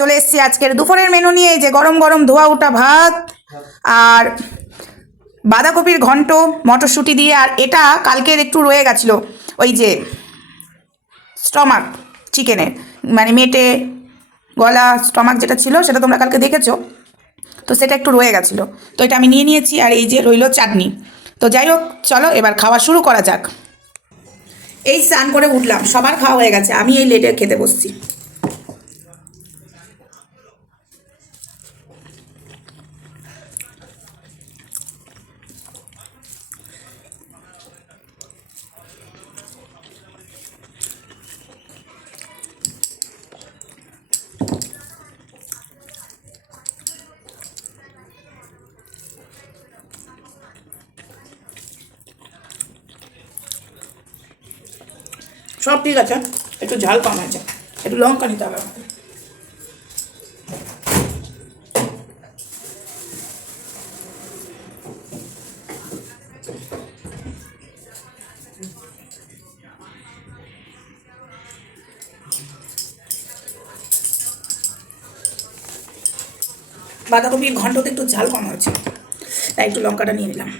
চলে এসেছি আজকের দুপুরের মেনু নিয়ে। এই যে গরম গরম ধোয়া ওঠা ভাত আর বাঁধাকপির ঘন্ট মটরশুঁটি দিয়ে, আর এটা কালকের একটু রয়ে গেছিলো, ওই যে স্টমাক চিকেনের, মানে মেটে গলা স্টমাক যেটা ছিল সেটা তোমরা কালকে দেখেছো, তো সেটা একটু রয়ে গেছিলো, তো এটা আমি নিয়ে নিয়েছি। আর এই যে রইলো চাটনি। তো যাই হোক, চলো এবার খাওয়া শুরু করা যাক। এই স্নান করে উঠলাম, সবার খাওয়া হয়ে গেছে, আমি এই লেটে খেতে বসছি। সব ঠিক আছে, একটু ঝাল কম আছে, একটু লঙ্কা নিতে হবে আমাকে। বাঁধাকপির ঘন্টতে একটু ঝাল কম হয়েছে, তাই একটু লঙ্কাটা নিয়ে নিলাম।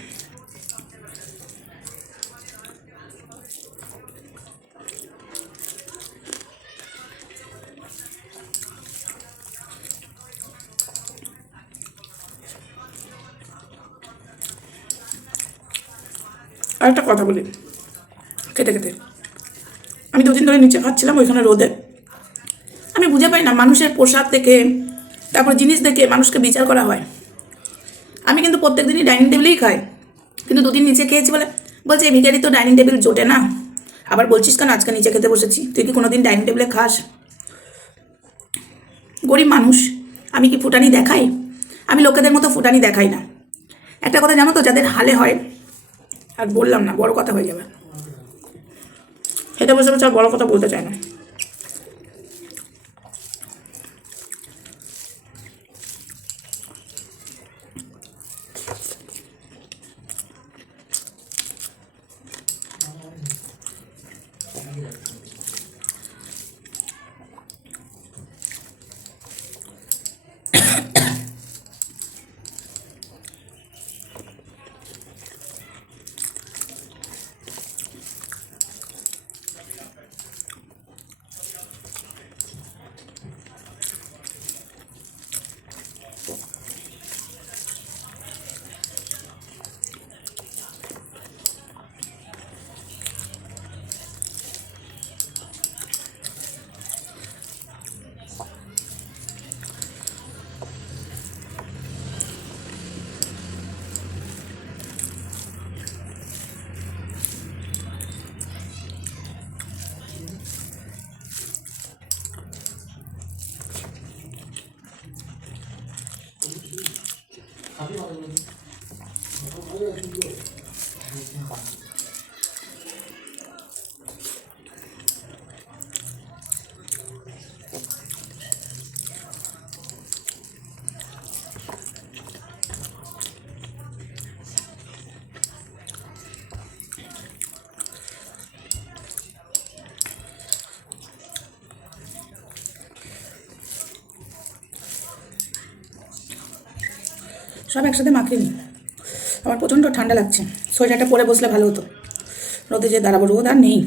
আর একটা কথা বলি, খেতে খেতে আমি দুদিন ধরে নিচে খাচ্ছিলাম ওইখানে রোদে, আমি বুঝে পাই না মানুষের পোশাক দেখে, তারপর জিনিস দেখে মানুষকে বিচার করা হয়। আমি কিন্তু প্রত্যেক দিনই ডাইনিং টেবিলেই খাই, কিন্তু দুদিন নিচে খেয়েছি বলে বলছে এই ভিখারি তো ডাইনিং টেবিল জোটে না। আবার বলছিস কেন আজকে নিচে খেতে বসেছি? তুই কি কোনোদিন ডাইনিং টেবিলে খাস? গরিব মানুষ, আমি কি ফুটানি দেখাই? আমি লোকেদের মতো ফুটানি দেখাই না। একটা কথা জানো তো, যাদের হালে হয়, আর বললাম না বড় কথা হয়ে যাবে, খেতে বসে বসে আর বড় কথা বলতে চায় না। সব একসাথে মাখিয়ে নিই, আমার প্রচণ্ড ঠান্ডা লাগছে, সোয়েটারটা পরে বসলে ভালো হতো, রোদে যে দাঁড়াবো, রোদ আর নেই।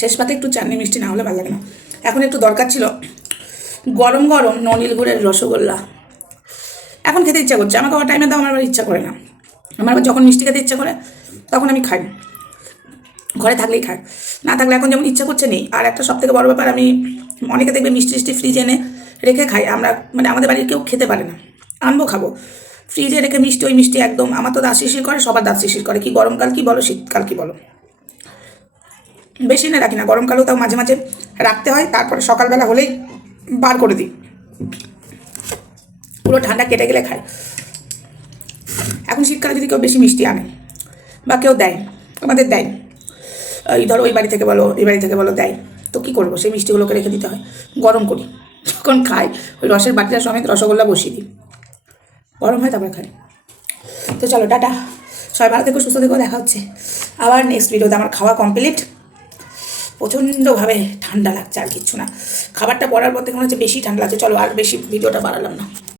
শেষ পাতে একটু চাটনি মিষ্টি না হলে ভালো লাগে না। এখন একটু দরকার ছিল গরম গরম ননিল গুড়ের রসগোল্লা। এখন খেতে ইচ্ছা করছে, আমাকে ওর টাইমে দাও, আমার আবার ইচ্ছা করে না। আমার আবার যখন মিষ্টি খেতে ইচ্ছা করে তখন আমি খাই, ঘরে থাকলেই খাই, না থাকলে এখন যেমন ইচ্ছা করছে নেই। আর একটা সবথেকে বড় ব্যাপার, আমি অনেকে দেখবে মিষ্টি মিষ্টি ফ্রিজে এনে রেখে খাই, আমরা মানে আমাদের বাড়ির কেউ খেতে পারে না, আনবো খাবো, ফ্রিজে রেখে মিষ্টি, ওই মিষ্টি একদম আমার তো দাঁত শিশির করে, সবার দাঁত শিশির করে, কি গরমকাল কি বলো শীতকাল কি বলো। বেশি না রাখি না, গরমকালেও তাও মাঝে মাঝে রাখতে হয়, তারপরে সকালবেলা হলেই বার করে দিই, পুরো ঠান্ডা কেটে গেলে খাই। এখন শীতকালে যদি কেউ বেশি মিষ্টি আনে বা কেউ দেয়, আমাদের দেয়, এই ধরো ওই বাড়ি থেকে বলো এই বাড়ি থেকে বলো দেয়, তো কী করবো, সেই মিষ্টিগুলোকে রেখে দিতে হয়, গরম করি, যখন খাই ওই রসের বাটিটা সমেত রসগোল্লা বসিয়ে দিই, গরম হয় তারপরে খাই। তো চলো টাটা, সবাই ভালো থেকো, সুস্থ থেকো, দেখা হচ্ছে আবার নেক্সট ভিডিওতে। আমার খাওয়া কমপ্লিট, প্রচণ্ডভাবে ঠান্ডা লাগছে, আর কিচ্ছু না, খাবারটা পড়ার পর থেকে মনে হচ্ছে বেশি ঠান্ডা লাগছে। চলো আর বেশি ভিডিওটা বাড়ালাম না।